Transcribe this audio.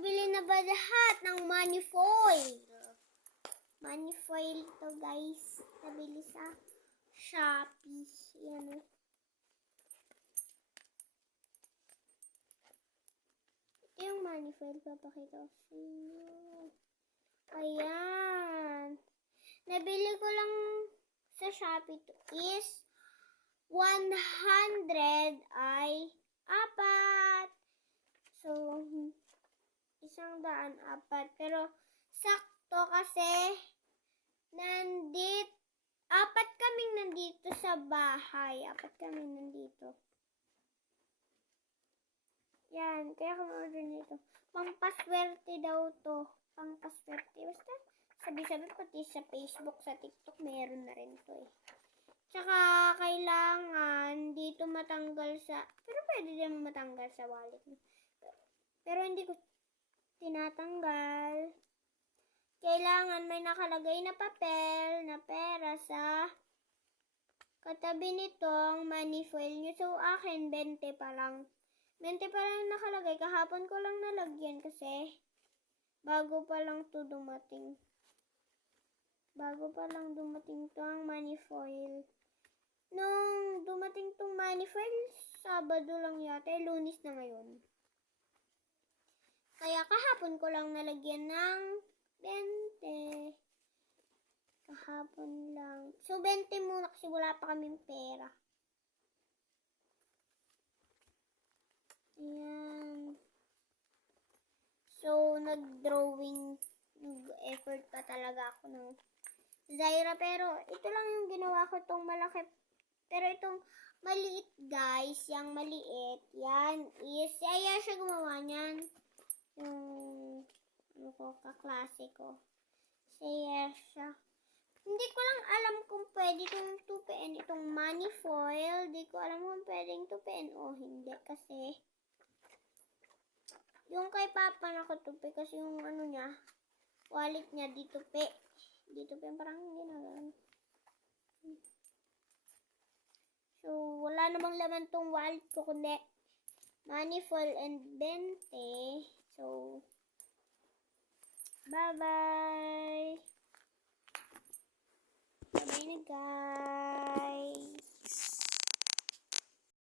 nakabili na ba lahat ng money foil? Money foil to guys. Nabili sa Shopee. Yan o. Ito yung money foil. Papakita ko sa inyo. Ayan. Nabili ko lang sa Shopee to is 100 ay 4. So, 104. Pero, sakto kasi, 4 kaming nandito sa bahay. 4 kaming nandito. Yan, kaya kung order nito. Pampaswerte daw to. Pampaswerte. Basta, sabi-sabi pati sa Facebook, sa TikTok, meron na rin to eh. Tsaka, kailangan dito matanggal sa, pero pwede din matanggal sa wallet. Pero hindi ko tinatanggal. Kailangan may nakalagay na papel na pera sa katabi nitong money foil nyo. So, akin, 20 pa lang. 20 pa lang nakalagay. Kahapon ko lang nalagyan kasi bago pa lang to dumating. Bago pa lang dumating to ang money foil. Nung dumating tong money foil, Sabado lang yata, Lunes na ngayon. Kaya kahapon ko lang nalagyan ng 20. Kahapon lang. So, 20 muna kasi wala pa kaming pera. Ayan. So, nag-drawing, nag-effort pa talaga ako ng Zaira. Pero, ito lang yung ginawa ko, itong malaki. Pero itong maliit, guys, yung maliit, yan is, kaya siya gumawa niyan. Yung, ano ko, kaklase ko. Kaya siya. Hindi ko lang alam kung pwede itong tupiin itong money foil. Hindi ko alam kung pwedeng tupiin o hindi. Kasi, yung kay Papa nakatupi kasi yung ano niya, wallet niya, di tupi. Di tupi, parang ginagawa. So, wala namang laman tong wallet ko kundi money foil and 20. So, bye-bye.